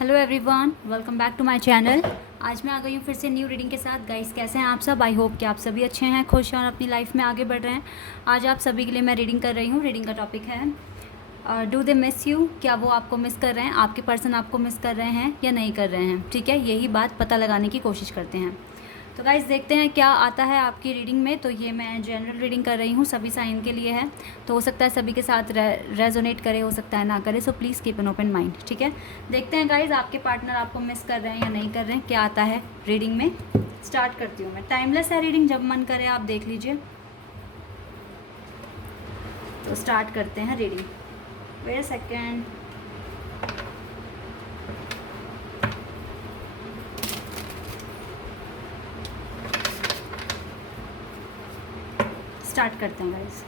Hello everyone, welcome back to my channel. आज मैं आ गई हूँ फिर से न्यू रीडिंग के साथ। गाइस, कैसे हैं आप सब? आई होप कि आप सभी अच्छे हैं, खुश हैं और अपनी लाइफ में आगे बढ़ रहे हैं। आज आप सभी के लिए मैं रीडिंग कर रही हूँ। रीडिंग का टॉपिक है डू दे मिस यू। क्या वो आपको मिस कर रहे हैं? आपके पर्सन आपको मिस कर रहे हैं या नहीं कर रहे हैं? ठीक है, यही बात पता लगाने की कोशिश करते हैं। तो गाइस, देखते हैं क्या आता है आपकी रीडिंग में। तो ये मैं जनरल रीडिंग कर रही हूँ, सभी साइन के लिए है। तो हो सकता है सभी के साथ रेजोनेट करे, हो सकता है ना करे। So please keep an open mind. ठीक है, देखते हैं गाइस आपके पार्टनर आपको मिस कर रहे हैं या नहीं कर रहे हैं, क्या आता है रीडिंग में। स्टार्ट करती हूँ मैं। टाइमलेस है रीडिंग, जब मन करे आप देख लीजिए। तो स्टार्ट करते हैं reading. Wait a second. Start करते हैं गाइस।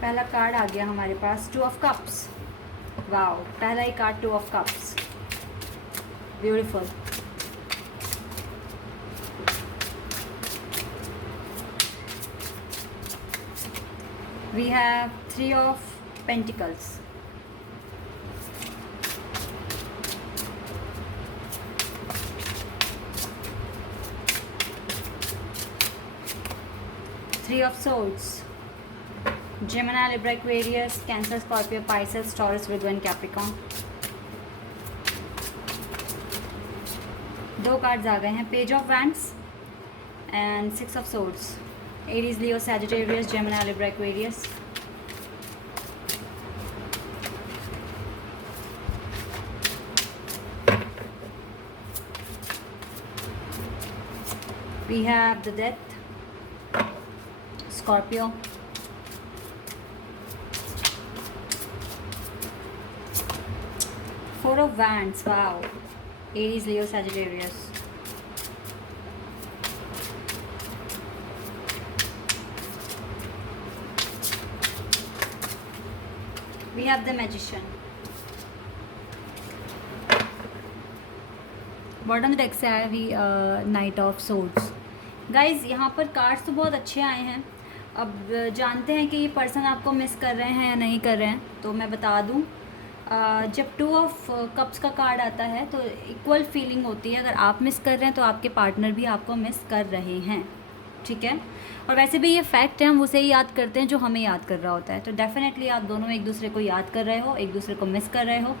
पहला कार्ड आ गया हमारे पास, 2 ऑफ कप्स। वाओ, पहला ही card 2 of cups. Beautiful. We have 3 of Pentacles. Three of Swords. Gemini, Libra, Aquarius, Cancer, Scorpio, Pisces, Taurus, Virgo and Capricorn. 2 cards आ गए हैं, page of wands and 6 of swords. Aries, Leo, Sagittarius, Gemini, Libra, Aquarius. We have the Death, Scorpio, 4 of Wands. Wow, Aries, Leo, Sagittarius. We have the Magician. Bottom deck से आया भी night of swords. Guys, यहाँ पर cards तो बहुत अच्छे आए हैं। अब जानते हैं कि ये पर्सन आपको मिस कर रहे हैं या नहीं कर रहे हैं। तो मैं बता दूँ, जब 2 ऑफ कप्स का कार्ड आता है तो इक्वल फीलिंग होती है। अगर आप मिस कर रहे हैं तो आपके पार्टनर भी आपको मिस कर रहे हैं। ठीक है, और वैसे भी ये फैक्ट है, हम उसे ही याद करते हैं जो हमें याद कर रहा होता है। तो डेफिनेटली आप दोनों एक दूसरे को याद कर रहे हो, एक दूसरे को मिस कर रहे हो।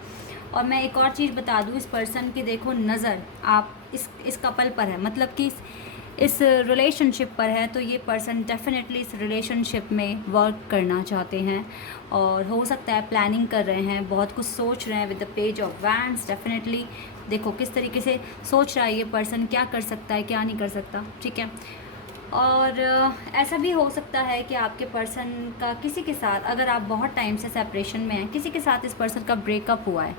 और मैं एक और चीज़ बता दूँ, इस पर्सन की देखो नज़र आप इस कपल पर है, मतलब कि इस रिलेशनशिप पर है। तो ये पर्सन डेफिनेटली इस रिलेशनशिप में वर्क करना चाहते हैं और हो सकता है प्लानिंग कर रहे हैं, बहुत कुछ सोच रहे हैं। With the page of wands, definitely देखो किस तरीके से सोच रहा है ये पर्सन, क्या कर सकता है क्या नहीं कर सकता। ठीक है, और ऐसा भी हो सकता है कि आपके पर्सन का किसी के साथ, अगर आप बहुत टाइम से सेपरेशन में हैं, किसी के साथ इस पर्सन का ब्रेकअप हुआ है,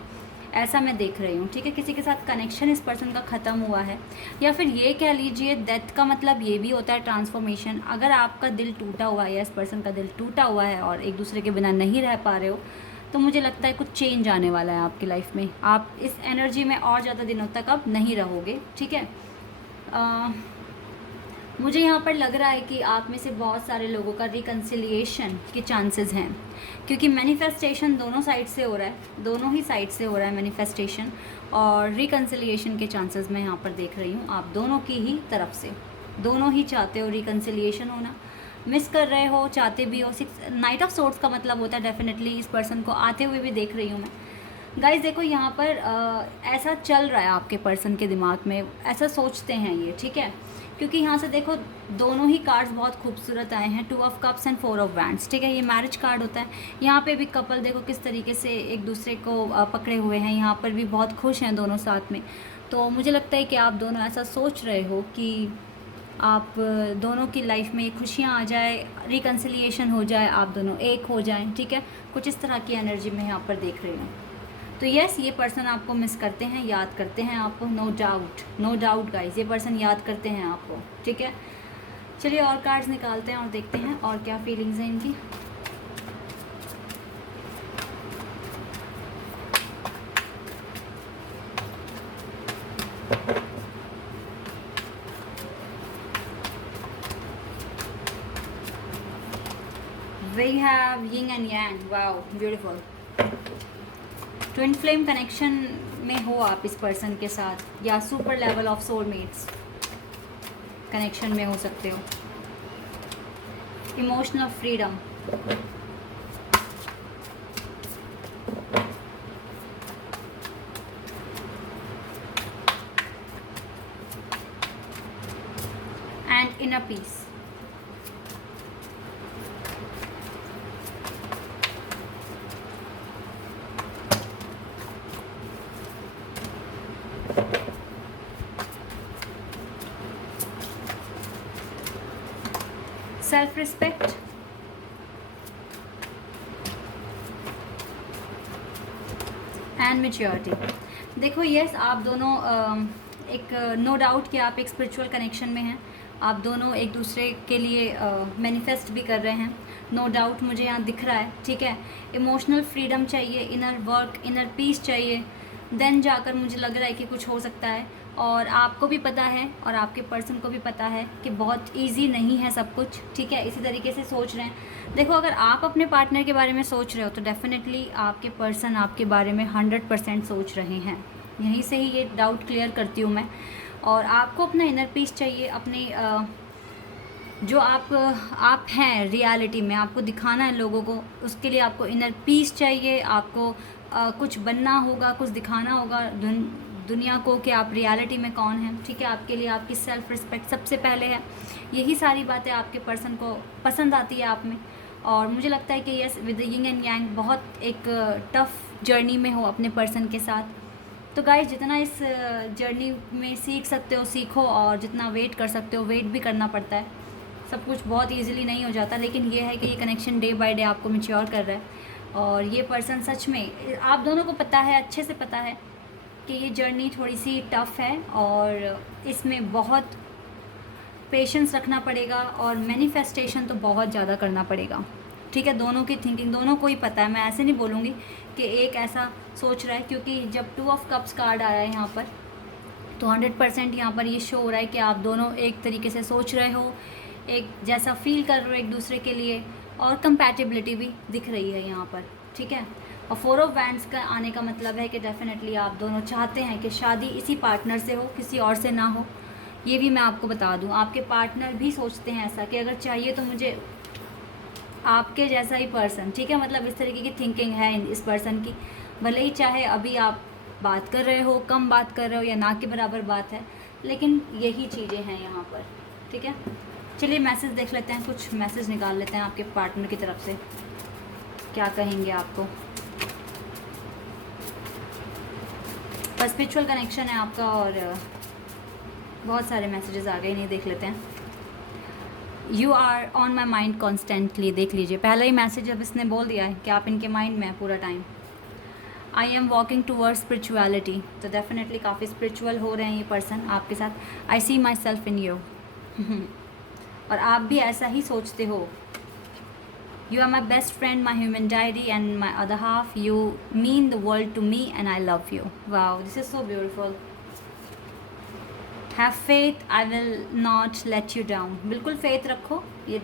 ऐसा मैं देख रही हूँ। ठीक है, किसी के साथ कनेक्शन इस पर्सन का ख़त्म हुआ है, या फिर ये कह लीजिए डेथ का मतलब ये भी होता है ट्रांसफॉर्मेशन। अगर आपका दिल टूटा हुआ है या इस पर्सन का दिल टूटा हुआ है और एक दूसरे के बिना नहीं रह पा रहे हो, तो मुझे लगता है कुछ चेंज आने वाला है आपकी लाइफ में। आप इस एनर्जी में और ज़्यादा दिनों तक अब नहीं रहोगे। ठीक है, मुझे यहाँ पर लग रहा है कि आप में से बहुत सारे लोगों का रिकन्सिलिएशन के चांसेस हैं, क्योंकि मैनिफेस्टेशन दोनों साइड से हो रहा है, दोनों ही साइड से हो रहा है मैनिफेस्टेशन और रिकन्सिलिएशन के चांसेस मैं यहाँ पर देख रही हूँ। आप दोनों की ही तरफ से, दोनों ही चाहते हो रिकन्सिलिएशन होना, मिस कर रहे हो, चाहते भी हो। 6 नाइट ऑफ सोर्ड्स का मतलब होता है डेफिनेटली इस पर्सन को आते हुए भी देख रही हूँ मैं। गाइस देखो, यहाँ पर ऐसा चल रहा है आपके पर्सन के दिमाग में, ऐसा सोचते हैं ये। ठीक है, क्योंकि यहाँ से देखो दोनों ही कार्ड्स बहुत खूबसूरत आए हैं, 2 of cups and 4 of wands. ठीक है, ये मैरिज कार्ड होता है। यहाँ पे भी कपल देखो किस तरीके से एक दूसरे को पकड़े हुए हैं, यहाँ पर भी बहुत खुश हैं दोनों साथ में। तो मुझे लगता है कि आप दोनों ऐसा सोच रहे हो कि आप दोनों की लाइफ में खुशियाँ आ जाए, रिकन्सिलिएशन हो जाए, आप दोनों एक हो जाएं। ठीक है, कुछ इस तरह की एनर्जी मैं यहाँ पर देख रही हूँ। तो यस, ये पर्सन आपको मिस करते हैं, याद करते हैं आपको, no doubt, no doubt guys, ये पर्सन याद करते हैं आपको। ठीक है, चलिए और कार्ड्स निकालते हैं और देखते हैं और क्या फीलिंग्स हैं इनकी। We have yin and yang. Wow, beautiful. Twin flame connection में हो आप इस पर्सन के साथ, या super level of soulmates connection में हो सकते हो. Emotional freedom. And inner peace. Self respect. And maturity. देखो यस, आप दोनों एक नो डाउट कि आप एक स्पिरिचुअल कनेक्शन में हैं. आप दोनों एक दूसरे के लिए मैनिफेस्ट भी कर रहे हैं. नो डाउट मुझे यहाँ दिख रहा है. ठीक है, इमोशनल फ्रीडम चाहिए, इनर वर्क, इनर पीस चाहिए, देन जाकर मुझे लग रहा है कि कुछ हो सकता है. और आपको भी पता है और आपके पर्सन को भी पता है कि बहुत इजी नहीं है सब कुछ. ठीक है, इसी तरीके से सोच रहे हैं. देखो, अगर आप अपने पार्टनर के बारे में सोच रहे हो तो डेफिनेटली आपके पर्सन आपके बारे में 100% सोच रहे हैं. यहीं से ही ये डाउट क्लियर करती हूँ मैं. और आपको अपना इनर पीस चाहिए. अपने जो आप हैं रियलिटी में, आपको दिखाना है लोगों को, उसके लिए आपको इनर पीस चाहिए. आपको कुछ बनना होगा, कुछ दिखाना होगा दुनिया को कि आप रियलिटी में कौन हैं. ठीक है, आपके लिए आपकी सेल्फ रिस्पेक्ट सबसे पहले है. यही सारी बातें आपके पर्सन को पसंद आती है आप में. और मुझे लगता है कि yes, with yin and yang बहुत एक टफ़ जर्नी में हो अपने पर्सन के साथ. तो गाइस, जितना इस जर्नी में सीख सकते हो सीखो, और जितना वेट कर सकते हो वेट भी करना पड़ता है. सब कुछ बहुत ईजिली नहीं हो जाता, लेकिन ये है कि ये कनेक्शन डे बाय डे आपको मैच्योर कर रहा है. और ये पर्सन सच में, आप दोनों को पता है, अच्छे से पता है कि ये जर्नी थोड़ी सी टफ़ है और इसमें बहुत पेशेंस रखना पड़ेगा और मैनिफेस्टेशन तो बहुत ज़्यादा करना पड़ेगा. ठीक है, दोनों की थिंकिंग दोनों को ही पता है. मैं ऐसे नहीं बोलूँगी कि एक ऐसा सोच रहा है, क्योंकि जब 2 ऑफ कप्स कार्ड आया है यहाँ पर, तो 100% यहाँ पर ये शो हो रहा है कि आप दोनों एक तरीके से सोच रहे हो, एक जैसा फील कर रहे हो एक दूसरे के लिए, और कंपैटिबिलिटी भी दिख रही है यहाँ पर. ठीक है, और 4 ऑफ वैंड्स का आने का मतलब है कि डेफिनेटली आप दोनों चाहते हैं कि शादी इसी पार्टनर से हो, किसी और से ना हो. ये भी मैं आपको बता दूं, आपके पार्टनर भी सोचते हैं ऐसा कि अगर चाहिए तो मुझे आपके जैसा ही पर्सन. ठीक है, मतलब इस तरीके की थिंकिंग है इस पर्सन की. भले ही चाहे अभी आप बात कर रहे हो, कम बात कर रहे हो, या ना के बराबर बात है, लेकिन यही चीज़ें हैं यहाँ पर. ठीक है, चलिए मैसेज देख लेते हैं, कुछ मैसेज निकाल लेते हैं आपके पार्टनर की तरफ से. क्या कहेंगे आपको. स्पिरिचुअल कनेक्शन है आपका और बहुत सारे मैसेजेस आ गए, नहीं देख लेते हैं. You are on my mind constantly. देख लीजिए, पहला ही मैसेज अब इसने बोल दिया है कि आप इनके माइंड में हैं पूरा time. I am walking towards spirituality. तो डेफिनेटली काफ़ी स्पिरिचुअल हो रहे हैं ये पर्सन आपके साथ. आई सी माई सेल्फ इन यू. और आप भी ऐसा ही सोचते हो. You are my best friend, my human diary, and my other half. You mean the world to me, and I love you. Wow, this is so beautiful. Have faith. I will not let you down. बिल्कुल faith रखो. ये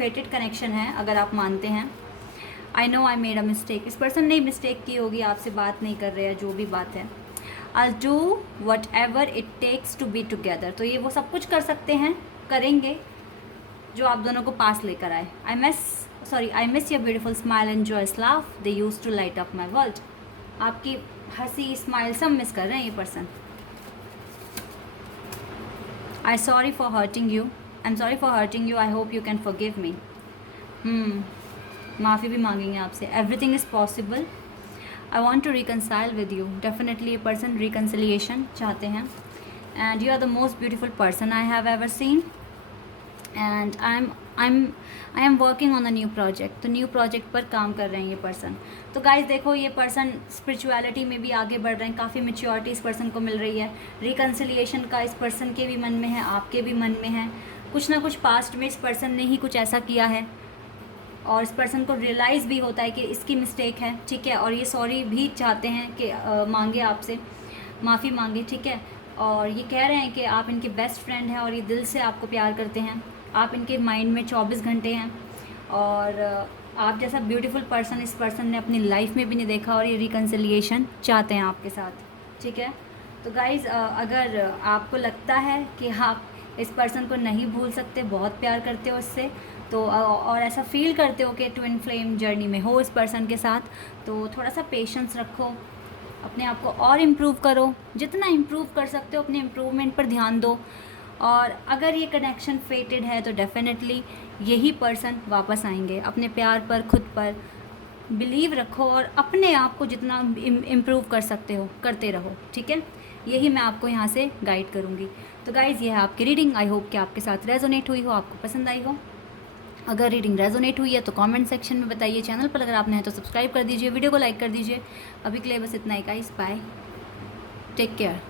fated connection है अगर आप मानते हैं. I know I made a mistake. इस person ने mistake की होगी, आपसे बात नहीं कर रहे हैं, जो भी बात है. I'll do whatever it takes to be together. तो ये वो सब कुछ कर सकते हैं, करेंगे जो आप दोनों को पास लेकर आए. I miss your beautiful smile and joyous laugh. They used to light up my world. आपकी हंसी, स्माइल सब मिस कर रहे हैं ये person. I'm sorry for hurting you. I hope you can forgive me. माफ़ी भी मांगेंगे आपसे. Everything is possible. I want to reconcile with you. Definitely ये पर्सन reconciliation चाहते हैं. And you are the most beautiful person I have ever seen. And I am working on a new project. तो new project पर काम कर रहे हैं ये पर्सन. तो गाइस देखो, ये पर्सन स्पिरिचुअलिटी में भी आगे बढ़ रहे हैं. काफ़ी मैच्योरिटी इस पर्सन को मिल रही है. रिकन्सिलिएशन का इस पर्सन के भी मन में है, आपके भी मन में है. कुछ ना कुछ पास्ट में इस पर्सन ने ही कुछ ऐसा किया है और इस पर्सन को रियलाइज़ भी होता है कि इसकी मिस्टेक है. ठीक है, और ये सॉरी भी चाहते हैं कि मांगे आपसे, माफ़ी मांगे. ठीक है, और ये कह रहे हैं कि आप इनके बेस्ट फ्रेंड हैं और ये दिल से आपको प्यार करते हैं. आप इनके माइंड में 24 घंटे हैं और आप जैसा ब्यूटीफुल पर्सन इस पर्सन ने अपनी लाइफ में भी नहीं देखा और ये रिकन्सिलिएशन चाहते हैं आपके साथ, ठीक है। तो गाइज़ अगर आपको लगता है कि आप इस पर्सन को नहीं भूल सकते, बहुत प्यार करते हो इससे, तो और ऐसा फील करते हो कि ट्विन फ्लेम जर्नी में हो इस पर्सन के साथ, तो थोड़ा सा पेशेंस रखो, अपने आप को और इम्प्रूव करो, जितना इम्प्रूव कर सकते हो अपने इम्प्रूवमेंट पर ध्यान दो। और अगर ये कनेक्शन फेटेड है तो डेफिनेटली यही पर्सन वापस आएंगे। अपने प्यार पर, खुद पर बिलीव रखो और अपने आप को जितना इम्प्रूव कर सकते हो करते रहो, ठीक है। यही मैं आपको यहाँ से गाइड करूँगी। तो गाइज़ ये है आपकी रीडिंग। आई होप कि आपके साथ रेजोनेट हुई हो, आपको पसंद आई हो। अगर रीडिंग रेजोनेट हुई है तो कमेंट सेक्शन में बताइए। चैनल पर अगर आपने है तो सब्सक्राइब कर दीजिए, वीडियो को लाइक कर दीजिए। अभी के लिए बस इतना ही गाइस, बाय, टेक केयर।